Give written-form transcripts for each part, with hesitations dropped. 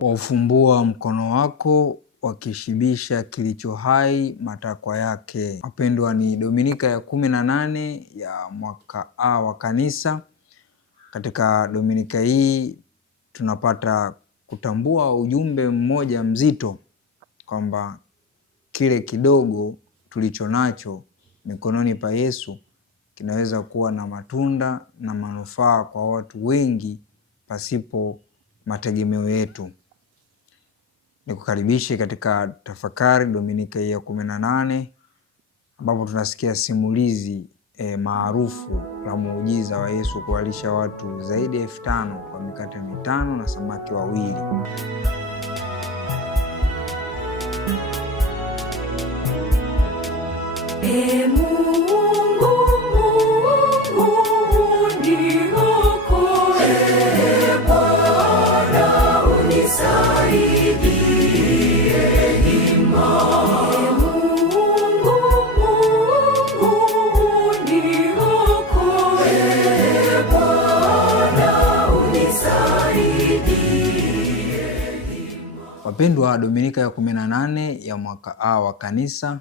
Waufumbua mkono wako, wakishibisha kilicho hai matakwa yake. Wapendwa, ni Dominika ya 18 ya mwaka A wa Kanisa. Katika Dominika hii tunapata kutambua ujumbe mmoja mzito, kwamba kile kidogo tulicho nacho mikononi pa Yesu kinaweza kuwa na matunda na manufaa kwa watu wengi pasipo mategemeo yetu. Nikukaribishe katika tafakari Dominika ya 18, ambapo tunasikia simulizi maarufu la muujiza wa Yesu kuwalisha watu zaidi ya 5,000 kwa mikate 5 na samaki 2. Wapendwa, Dominika ya 18 ya mwaka A wa Kanisa,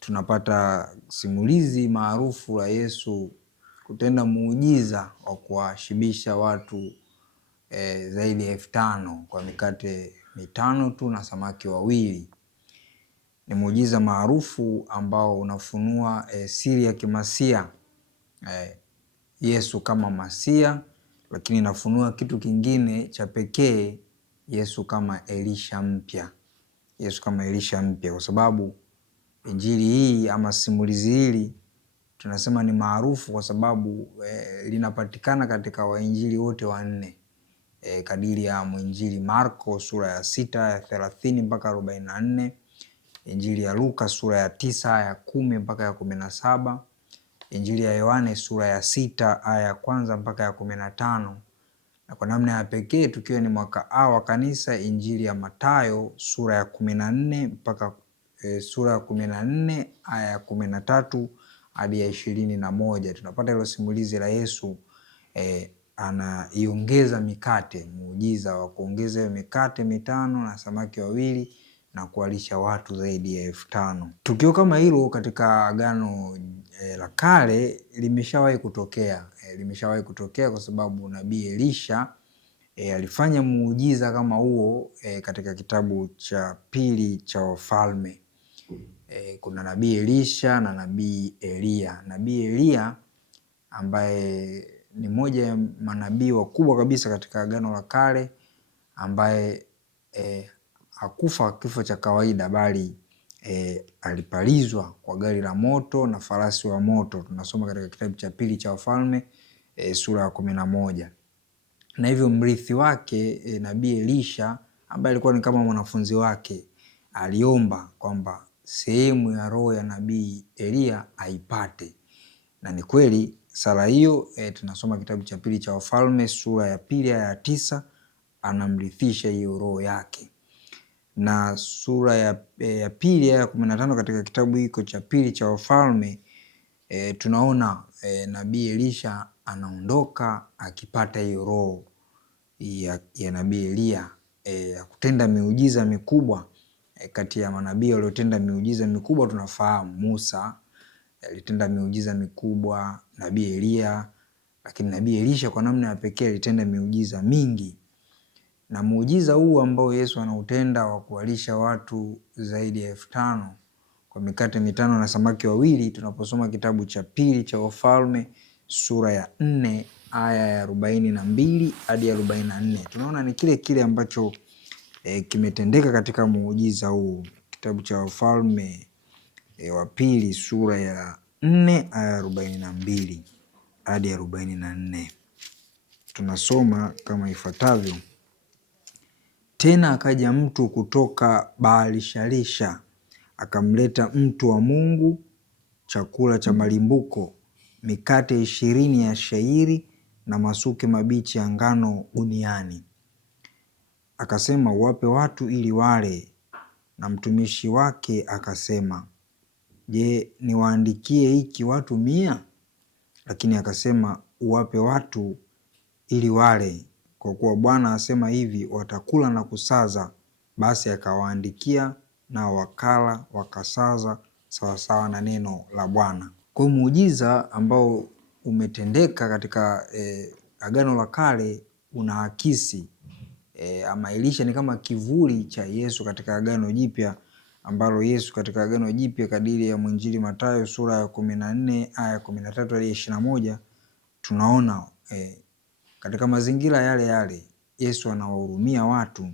tunapata simulizi maarufu la Yesu kutenda muujiza wa kuwashibisha watu zaidi ya 5,000 kwa mikate 5 tu na samaki 2. Ni muujiza maarufu ambao unafunua siri ya kimasia, Yesu kama Masia, lakini inafunua kitu kingine cha pekee, Yesu kama Elisha mpya. Yesu kama Elisha mpya, kwa sababu injili hii ama simulizi hili tunasema ni maarufu kwa sababu linapatikana katika wainjili wote 4, kadiri ya mwinjili Marko sura ya 6 ya 30 mpaka 44, injili ya Luka sura ya 9 ya 10 mpaka ya 17, injili ya Yohane sura ya 6 aya ya 1 mpaka ya 15, na kwa namna ya pekee tukiwa ni mwaka A wa Kanisa, injili ya Mathayo sura ya 14 mpaka sura ya 14 aya ya 13 hadi ya 21. Tunapata hilo simulizi la Yesu anaiongeza mikate, muujiza wa kuongeza mikate 5 na samaki 2 na kuwalisha watu zaidi ya 5,000. Tukio kama hilo katika Agano la Kale limeshawahi kutokea, kwa sababu nabii Elisha alifanya muujiza kama huo katika kitabu cha pili cha Wafalme. Kuna nabii Elisha na nabii Elia. Nabii Elia ambaye ni moja ya manabii wakubwa kabisa katika Agano la Kale, ambaye hakufa kifo cha kawaida, bali alipalizwa kwa gari la moto na farasi wa moto. Tunasoma katika kitabu cha pili cha Wafalme sura ya 11. Na hivyo mrithi wake nabii Elisha, ambaye alikuwa ni kama mwanafunzi wake, aliomba kwamba sehemu ya roho ya nabii Elia aipate. Na ni kweli sala hiyo, tunasoma kitabu cha pili cha Wafalme sura ya 2 aya ya 9, anamrithisha hiyo roho yake. Na sura ya 2 aya ya 15 katika kitabu hiko cha pili cha Wafalme, tunaona nabii Elisha anaondoka akipata hiyo roho ya nabii Elia ya kutenda miujiza mikubwa. Kati ya manabii waliotenda miujiza mikubwa tunafahamu Musa alitenda miujiza mikubwa, nabii Elia, lakini nabii Elisha kwa namna ya pekee alitenda miujiza mingi. Na muujiza huu ambao Yesu anautenda wa kuwalisha watu zaidi ya 5,000 kwa mikate 5 na samaki 2, tunaposoma kitabu cha pili cha Wafalme sura ya 4 aya ya 42 hadi 44, tunaona ni kile ambacho kimetendeka katika muujiza huu. Kitabu cha Wafalme wa pili sura ya 4 aya 42 hadi 44, tunasoma kama ifuatavyo: Tena akaja mtu kutoka Baal-shalisha, akamleta mtu wa Mungu chakula cha malimbuko, mikate 20 ya shayiri na masuke mabichi ya ngano guniani. Akasema, uwape watu ili wale. Na mtumishi wake akasema, je, niwaandikie hiki watu 100? Lakini akasema, uwape watu ili wale, kwa kuwa Bwana asema hivi, watakula na kusaza. Basi akawaandikia, na wakala wakasaza sawasawa na neno la Bwana. Kwa muujiza ambao umetendeka katika Agano la Kale unaakisi ama Elisha ni kama kivuli cha Yesu katika Agano Jipya, ambalo Yesu katika Agano Jipya kadiri ya mwinjili Mathayo sura ya 14 aya 13 hadi 21 tunaona katika mazingira yale yale Yesu anawahurumia watu.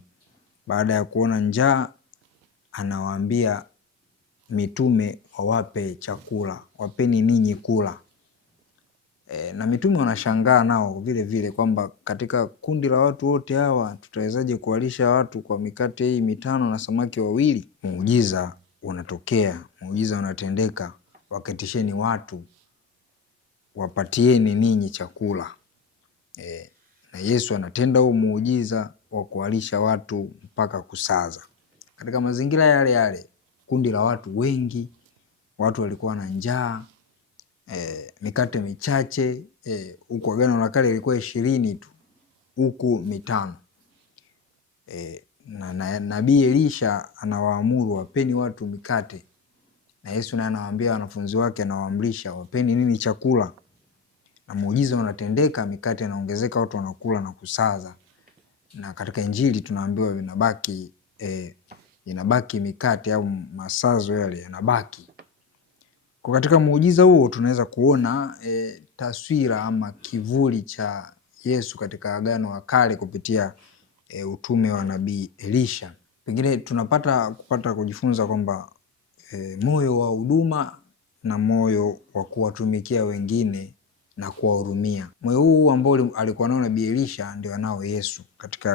Baada ya kuona njaa, anawaambia mitume wawape chakula, wapeni ninyi kula. Na mitume wanashangaa nao vile vile kwamba katika kundi la watu wote hawa tutawezaje kuwalisha watu kwa mikate hii 5 na samaki 2? Muujiza unatokea, muujiza unatendeka, waketisheni watu, wapatieni ninyi chakula. Na Yesu anatenda huo muujiza wa kuwalisha watu mpaka kusaza. Katika mazingira yale yale, kundi la watu wengi, watu walikuwa na njaa, mikate michache, huku Agano la Kale ilikuwa 20 tu, huku 5. Na nabii Elisha anawaamuru wapeni watu mikate, na Yesu naye anawaambia wanafunzi wake, anawaamrisha wapeni nini chakula. Na muujiza unatendeka, mikate inaongezeka, watu wanakula na kusaza. Na katika Injili tunaambiwa inabaki mikate au masazo yale yanabaki. Kwa katika muujiza huo tunaweza kuona taswira ama kivuli cha Yesu katika Agano la Kale kupitia utume wa nabii Elisha. Pengine kupata kujifunza kwamba moyo wa huduma na moyo wa kuwatumikia wengine na kuwahurumia, moyo huu ambao alikuwa nao nabii Elisha ndio anao Yesu katika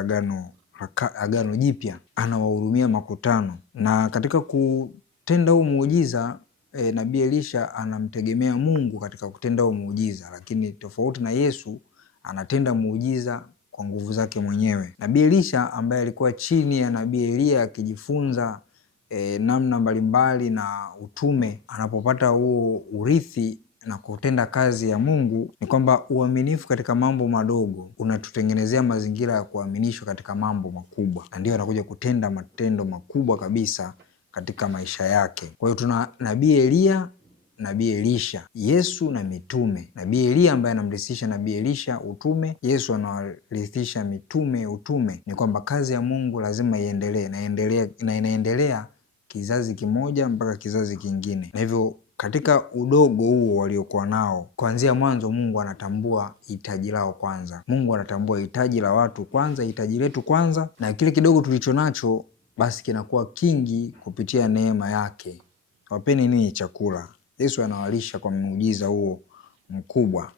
Agano Jipya. Anawahurumia makutano, na katika kutenda huu muujiza nabii Elisha anamtegemea Mungu katika kutenda huu muujiza, lakini tofauti na Yesu anatenda muujiza kwa nguvu zake mwenyewe. Nabii Elisha ambaye alikuwa chini ya nabii Elia akijifunza namna mbalimbali na utume, anapopata huo urithi na kutenda kazi ya Mungu, ni kwamba uaminifu katika mambo madogo unatutengenezea mazingira ya kuaminishwa katika mambo makubwa, na ndio anakuja kutenda matendo makubwa kabisa katika maisha yake. Kwa hiyo tuna nabii Elia, nabii Elisha, Yesu na mitume. Nabii Elia ambaye anamrithisha nabii Elisha utume, Yesu anawarithisha mitume utume. Ni kwamba kazi ya Mungu lazima iendelee na inaendelea kizazi kimoja mpaka kizazi kingine. Na hivyo katika udogo huo waliokuwa nao, kuanzia mwanzo Mungu anatambua hitaji lao kwanza. Mungu anatambua hitaji la watu kwanza, hitaji letu kwanza, na kile kidogo tulicho nacho basi kinakuwa kingi kupitia neema yake. Wapeni nini chakula. Yesu anawalisha kwa muujiza huo mkubwa,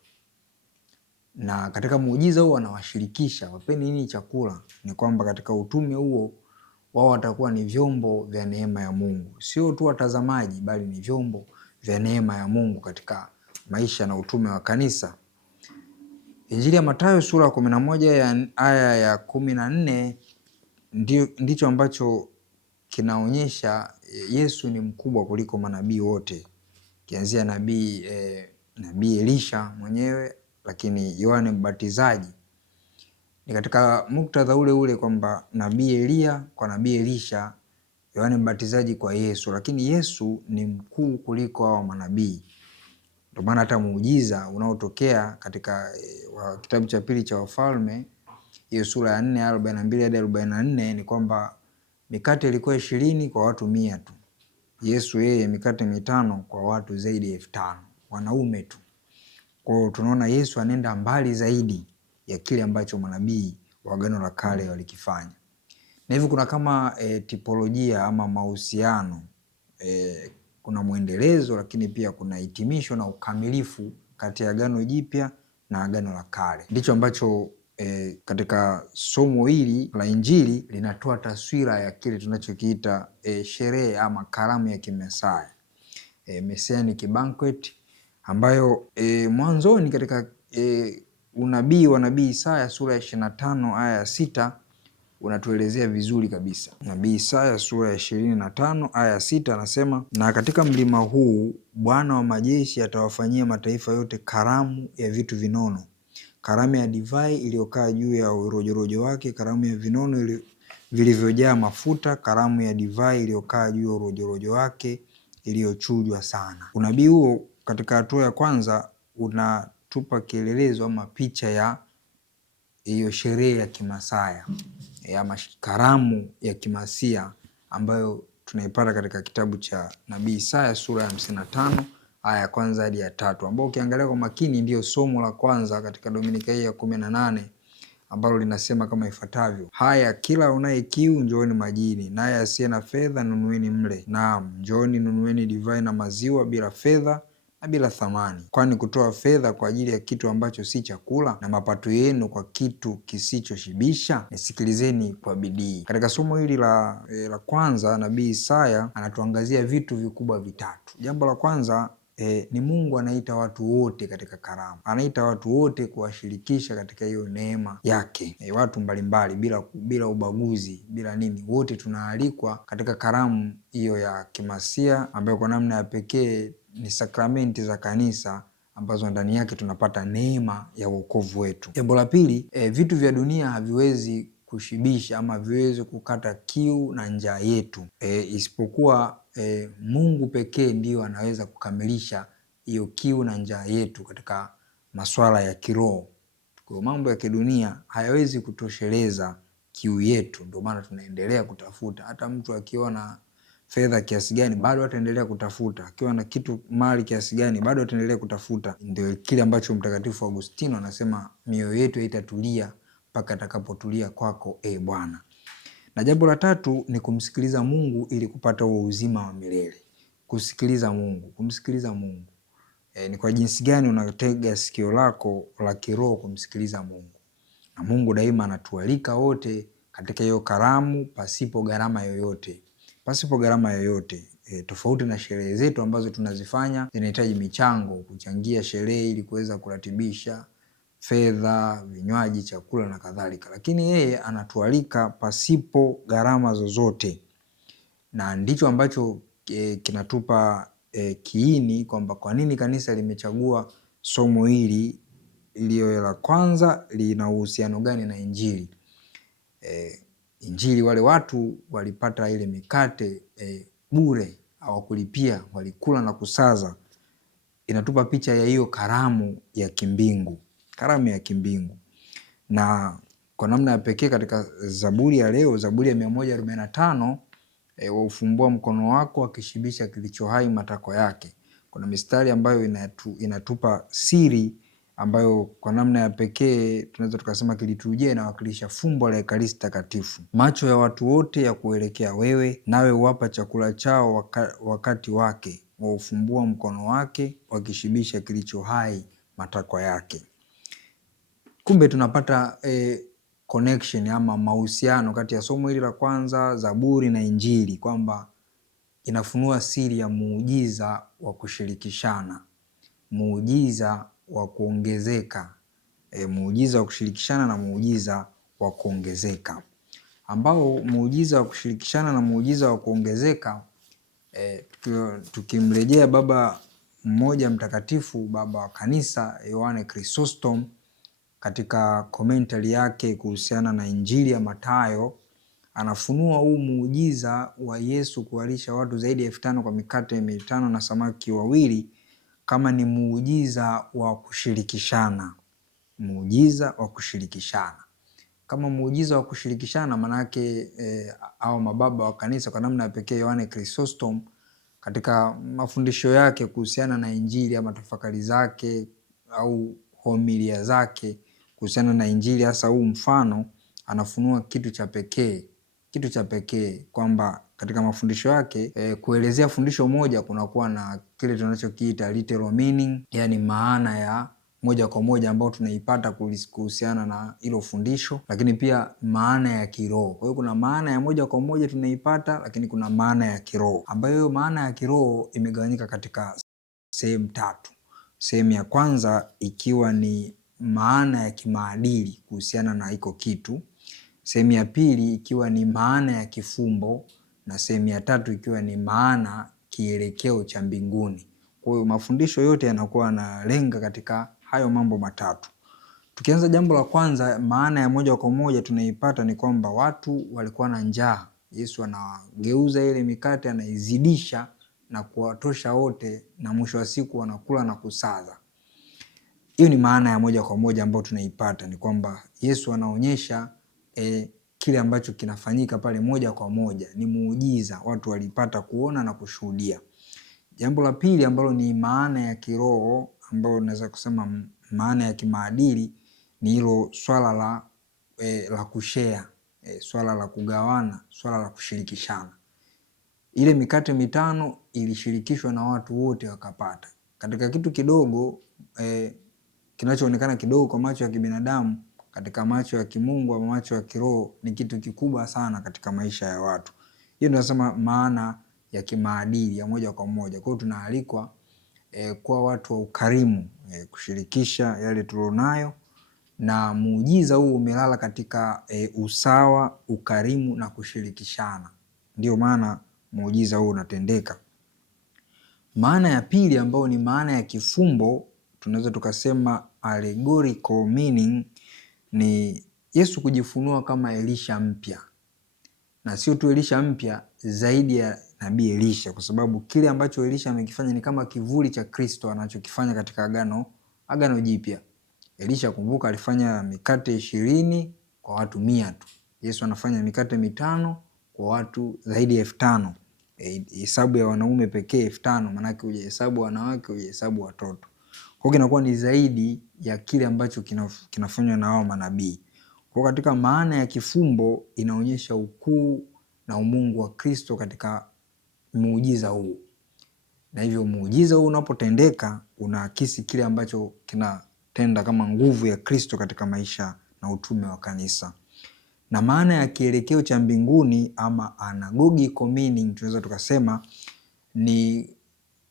na katika muujiza huo anawashirikisha wapeni nini chakula. Ni kwamba katika utume huo wao watakuwa ni vyombo vya neema ya Mungu, sio tu watazamaji, bali ni vyombo vya neema ya Mungu katika maisha na utume wa kanisa. Injili ya Mathayo sura ya 11 aya ya 14 ndicho ambacho kinaonyesha Yesu ni mkubwa kuliko manabii wote, kianzia nabii Elisha mwenyewe, lakini Yohane Mbatizaji. Ni katika muktadha ule ule kwamba nabii Elia kwa nabii Elisha, Yohane Mbatizaji kwa Yesu, lakini Yesu ni mkuu kuliko hao manabii. Ndio maana hata muujiza unaotokea katika kitabu cha pili cha Wafalme, hiyo sura ya 4 42 hadi 44, ni kwamba mikate ilikuwa 20 kwa watu 100 tu. Yesu yeye mikate 5 kwa watu zaidi ya 5,000 wanaume tu. Kwa hiyo tunaona Yesu anaenda mbali zaidi ya kile ambacho manabii wa Agano la Kale walikifanya. Na hivyo kuna kama tipolojia ama mahusiano, kuna mwendelezo, lakini pia kuna hitimisho na ukamilifu kati ya Agano Jipya na Agano la Kale. Ndicho ambacho katika somo hili la Injili linatoa taswira ya kile tunachokiita sherehe ama karamu ya kimesaya, Messianic banquet, ambayo mwanzoni katika unabii wa nabii Isaya sura ya 25 aya ya 6 unatuelezea vizuri kabisa. Nabii Isaya sura ya 25 aya ya 6 anasema, na katika mlima huu Bwana wa majeshi atawafanyia mataifa yote karamu ya vitu vinono, karamu ya divai iliyokaa juu ya urojorojo wake, karamu ya vinono vilivyojaa mafuta, karamu ya divai iliyokaa juu ya urojorojo wake iliyochujwa sana. Unabii huo katika hatua ya kwanza unatupa kielelezo ama picha ya hiyo sherehe ya Kimasaya ama karamu ya Kimasia ambayo tunaipata katika kitabu cha Nabii Isaya sura ya 55 aya ya kwanza hadi ya 3, ambao ukiangalia kwa makini ndio somo la kwanza katika Dominika hii ya 18 ambalo linasema kama ifuatavyo: haya, kila unaye kiu njooni majini, naye asiye na fedha nunueni mle. Naam, njooni nunueni divai na maziwa bila fedha na bila thamani. Kwani kutoa fedha kwa ajili ya kitu ambacho si chakula, na mapato yenu kwa kitu kisichoshibisha? Nisikilizeni kwa bidii. Katika somo hili la kwanza, Nabii Isaya anatuangazia vitu vikubwa vitatu. Jambo la kwanza ni Mungu anaita watu wote katika karamu. Anaita watu wote kuwashirikisha katika hiyo neema yake. Watu mbalimbali bila ubaguzi, bila nini. Wote tunaalikwa katika karamu hiyo ya Kimasia ambayo kwa namna ya pekee ni sakramenti za kanisa ambazo ndani yake tunapata neema ya wokovu wetu. Jambo la pili, vitu vya dunia haviwezi kushibisha ama haviwezi kukata kiu na njaa yetu, isipokuwa Mungu pekee ndiyo anaweza kukamilisha hiyo kiu na njaa yetu katika masuala ya kiroho. Kwa mambo ya kidunia hayawezi kutosheleza kiu yetu, ndio maana tunaendelea kutafuta. Hata mtu akiwa na fedha kiasi gani bado ataendelea kutafuta, akiwa na kitu mali kiasi gani bado ataendelea kutafuta. Ndio kile ambacho Mtakatifu Agustino anasema, mioyo yetu haitatulia mpaka atakapotulia kwako, Bwana. Na jambo la tatu ni kumsikiliza Mungu ili kupata huo uzima wa milele. Kusikiliza Mungu, kumsikiliza Mungu. Ni kwa jinsi gani unatega sikio lako la kiroho kumsikiliza Mungu. Na Mungu daima anatualika wote katika hiyo karamu pasipo gharama yoyote. Pasipo gharama yoyote. Tofauti na sherehe zetu ambazo tunazifanya zinahitaji michango, kuchangia sherehe ili kuweza kuratibisha fedha, vinywaji, chakula na kadhalika. Lakini yeye anatualika pasipo gharama zozote. Na ndicho ambacho kinatupa kiini kwamba kwa nini kanisa limechagua somo hili iliyo la kwanza, lina uhusiano gani na Injili. Injili, wale watu walipata ile mikate bure, hawakulipia, walikula na kusaza. Inatupa picha ya hiyo karamu ya kimbingu. Karamu ya kimbingu. Na kwa namna ya pekee katika Zaburi ya leo, Zaburi ya 145, waufumbua mkono wako akishibisha kilicho hai matakwa yake. Kuna mistari ambayo inatupa siri ambayo kwa namna ya pekee tunaweza tukasema kiliturujia inawakilisha fumbo la Ekaristi Takatifu. Macho ya watu wote ya kuelekea wewe, nawe huwapa chakula chao wakati wake. Waufumbua mkono wake wakishibisha kilicho hai matakwa yake. Kumbe tunapata connection ama mahusiano kati ya somo hili la kwanza, Zaburi na Injili, kwamba inafunua siri ya muujiza wa kushirikishana, muujiza wa kuongezeka, muujiza wa kushirikishana na muujiza wa kuongezeka, ambao muujiza wa kushirikishana na muujiza wa kuongezeka, tukimrejea baba mmoja mtakatifu, baba wa kanisa Yohane Chrysostom, katika komentari yake kuhusiana na Injili ya Mathayo, anafunua huu muujiza wa Yesu kuwalisha watu zaidi ya 5,000 kwa mikate 5 na samaki 2 kama ni muujiza wa kushirikishana. Muujiza wa kushirikishana. Kama muujiza wa kushirikishana, manake au mababa wa kanisa kwa namna ya pekee Yohane Chrysostom katika mafundisho yake kuhusiana na Injili ama tafakari zake au homilia zake kuhusiana na Injili, hasa huu mfano, anafunua kitu cha pekee kwamba katika mafundisho yake kuelezea fundisho moja kunakuwa na kile tunachokiita literal meaning, yani maana ya moja kwa moja ambayo tunaipata kuhusiana na hilo fundisho, lakini pia maana ya kiroho. Kwa hiyo kuna maana ya moja kwa moja tunaipata, lakini kuna maana ya kiroho, ambayo maana ya kiroho imegawanyika katika sehemu 3. Sehemu ya kwanza ikiwa ni maana ya kimaadili kuhusiana na iko kitu, sehemu ya pili ikiwa ni maana ya kifumbo, na sehemu ya tatu ikiwa ni maana kielekeo cha mbinguni. Kwa hiyo mafundisho yote yanakuwa yanalenga katika hayo mambo matatu. Tukianza jambo la kwanza, maana ya moja kwa moja tunaipata ni kwamba watu walikuwa na njaa. Yesu anageuza ile mikate, anaizidisha na kuwatosha wote, na mwisho wa siku wanakula na kusaza. Hiyo ni maana ya moja kwa moja ambayo tunaipata, ni kwamba Yesu anaonyesha kile ambacho kinafanyika pale moja kwa moja, ni muujiza, watu walipata kuona na kushuhudia. Jambo la pili ambalo ni maana ya kiroho, ambayo naweza kusema maana ya kimaadili, ni hilo swala la kushare, swala la kugawana, swala la kushirikishana. Ile mikate 5 ilishirikishwa na watu wote wakapata. Katika kitu kidogo, kinachoonekana kidogo kwa macho ya kibinadamu, katika macho ya kimungu au macho ya kiroho ni kitu kikubwa sana katika maisha ya watu. Hiyo ndio nasema maana ya kimaadili ya moja kwa moja. Kwa hiyo tunaalikwa kuwa watu wa ukarimu, kushirikisha yale tulionayo, na muujiza huu umelala katika usawa, ukarimu na kushirikishana. Ndio maana muujiza huu unatendeka. Maana ya pili ambayo ni maana ya kifumbo, tunaweza tukasema allegorical meaning, ni Yesu kujifunua kama Elisha mpya. Na sio tu Elisha mpya, zaidi ya nabii Elisha, kwa sababu kile ambacho Elisha amekifanya ni kama kivuli cha Kristo anachokifanya katika agano jipya. Elisha, kumbuka, alifanya mikate 20 kwa watu 100 tu. Yesu anafanya mikate 5 kwa watu zaidi ya 5,000. Hesabu ya wanaume pekee 5,000, maana yake hujahesabu wanawake, hujahesabu watoto. Kwa hiyo inakuwa ni zaidi ya kile ambacho kinafanywa na wao manabii. Kwa katika maana ya kifumbo inaonyesha ukuu na umungu wa Kristo katika muujiza huu. Na hivyo muujiza huu unapotendeka unaakisi kile ambacho kinatenda kama nguvu ya Kristo katika maisha na utume wa kanisa. Na maana ya kielekeo cha mbinguni ama anagogical meaning, tunaweza tukasema ni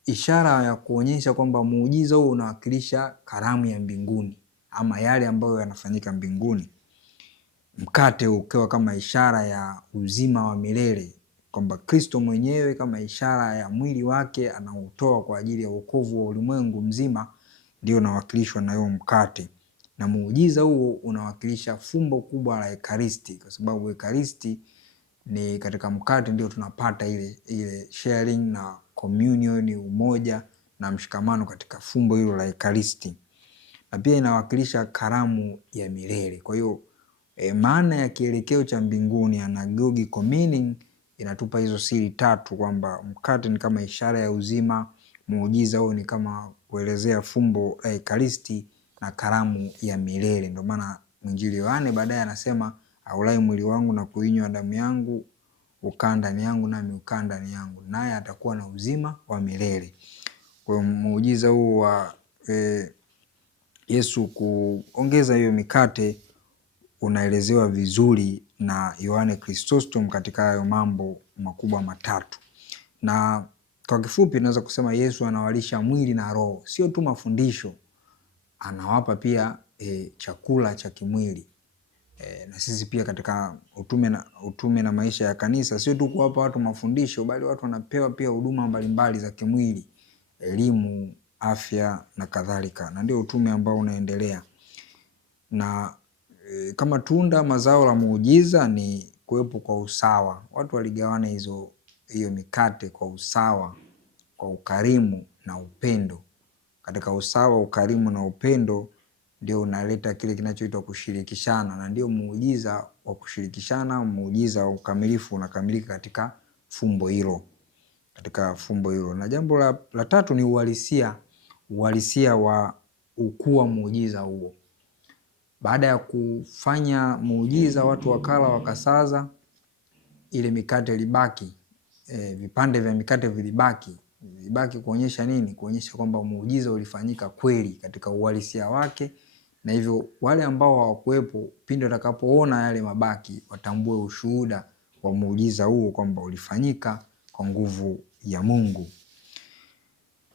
ishara ya kuonyesha kwamba muujiza huu unawakilisha karamu ya mbinguni ama yale ambayo yanafanyika mbinguni. Mkate ukiwa kama ishara ya uzima wa milele, kwamba Kristo mwenyewe kama ishara ya mwili wake anautoa kwa ajili ya wokovu wa ulimwengu mzima, ndio unawakilishwa na hiyo mkate. Na muujiza huo unawakilisha fumbo kubwa la Ekaristi, kwa sababu Ekaristi ni katika mkate ndio tunapata ile sharing na communion, umoja na mshikamano katika fumbo hilo la Ekaristi. Na pia inawakilisha karamu ya milele. Kwa hiyo maana ya kielekeo cha mbinguni, anagogical meaning, inatupa hizo siri 3, kwamba mkate ni kama ishara ya uzima, muujiza huo ni kama kuelezea fumbo la Ekaristi, na karamu ya milele. Ndio maana mwinjili Yohane baadaye anasema, aulai mwili wangu na kuinywa damu yangu ukaa ndani yangu nami ukaa ndani yangu, naye atakuwa na uzima wa milele. Kwa hiyo muujiza huu wa Yesu kuongeza hiyo mikate unaelezewa vizuri na Yohane Chrysostom katika hayo mambo makubwa 3. Na kwa kifupi tunaweza kusema Yesu anawalisha mwili na roho, sio tu mafundisho, anawapa pia chakula cha kimwili. Na sisi pia katika utume na maisha ya kanisa, sio tu kuwapa watu mafundisho, bali watu wanapewa pia huduma mbalimbali za kimwili, elimu, afya na kadhalika. Na ndio utume ambao unaendelea. Na kama tunda mazao la muujiza ni kuwepo kwa usawa. Watu waligawana hiyo mikate kwa usawa, kwa ukarimu na upendo. Katika usawa, ukarimu na upendo ndio unaleta kile kinachoitwa kushirikishana, na ndio muujiza wa kushirikishana, muujiza wa ukamilifu unakamilika katika fumbo hilo. Na jambo la 3 ni uhalisia wa ukuu wa muujiza huo. Baada ya kufanya muujiza, watu wakala wakasaza, ile mikate ilibaki, vipande vya mikate vilibaki kuonyesha nini? Kuonyesha kwamba muujiza ulifanyika kweli katika uhalisia wake. Na hivyo wale ambao hawakuwepo, pindi watakapoona yale mabaki, watambue ushuhuda wa muujiza huo kwamba ulifanyika kwa nguvu ya Mungu.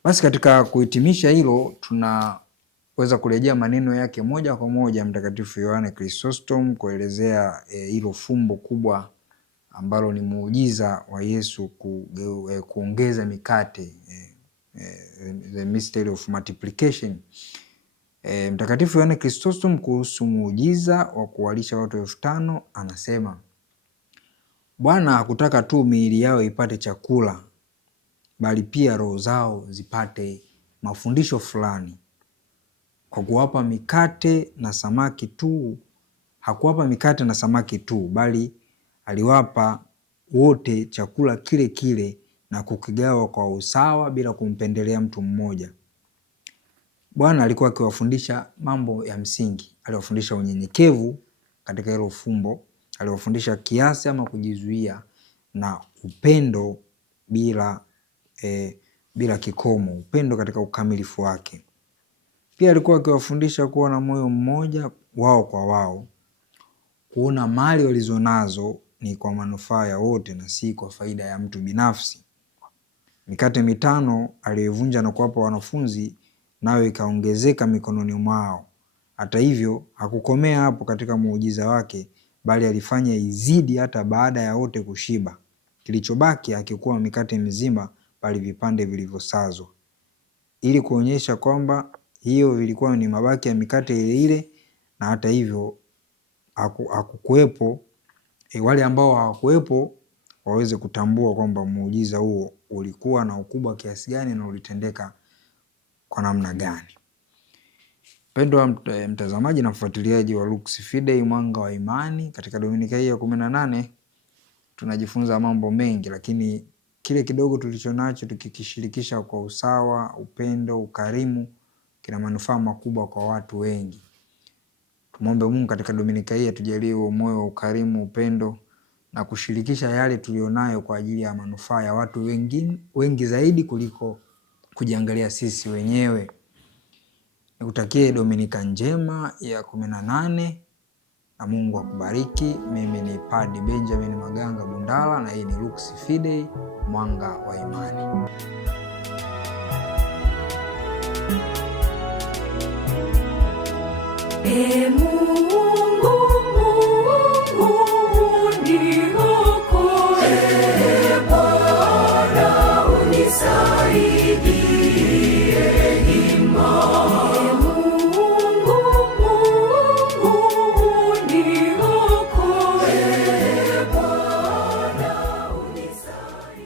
Basi katika kuhitimisha hilo, tunaweza kurejea maneno yake moja kwa moja Mtakatifu Yohane Chrysostom kuelezea hilo fumbo kubwa ambalo ni muujiza wa Yesu kuongeza mikate, the mystery of multiplication. Mtakatifu Yohane Chrysostom kuhusu muujiza wa kuwalisha watu 5,000 anasema, Bwana hakutaka tu miili yao ipate chakula, bali pia roho zao zipate mafundisho fulani. Kwa kuwapa mikate na samaki tu, hakuwapa mikate na samaki tu, bali aliwapa wote chakula kile kile na kukigawa kwa usawa bila kumpendelea mtu mmoja. Bwana alikuwa akiwafundisha mambo ya msingi. Aliwafundisha unyenyekevu katika hilo fumbo, aliwafundisha kiasi ama kujizuia, na upendo bila kikomo, upendo katika ukamilifu wake. Pia alikuwa akiwafundisha kuwa na moyo mmoja wao kwa wao, kuona mali walizonazo ni kwa manufaa ya wote na si kwa faida ya mtu binafsi. Mikate 5 aliyovunja na kuwapa wanafunzi nayo ikaongezeka mikononi mwao. Hata hivyo hakukomea hapo katika muujiza wake, bali alifanya izidi hata baada ya wote kushiba. Kilichobaki hakikuwa mikate mizima, bali vipande vilivyosazwa, ili kuonyesha kwamba hiyo vilikuwa ni mabaki ya mikate ile ile, na hata hivyo hakukuwepo wale ambao hawakuwepo waweze kutambua kwamba muujiza huo ulikuwa na ukubwa kiasi gani na ulitendeka kwa namna gani. Mpendwa mtazamaji na mfuatiliaji wa Lux Fidei Mwanga wa Imani, katika Dominika hii ya 18 tunajifunza mambo mengi, lakini kile kidogo tulichonacho tukikishirikisha kwa usawa, upendo, ukarimu, kina manufaa makubwa kwa watu wengi. Tumwombe Mungu katika Dominika hii atujalie moyo wa ukarimu, upendo na kushirikisha yale tulionayo kwa ajili ya manufaa ya watu wengi zaidi kuliko kujiangalia sisi wenyewe. Nikutakie Dominika njema ya 18 na Mungu akubariki. Mimi ni Padre Benjamin Maganga Bundala na hii ni Lux Fidei Mwanga wa Imani. Mungu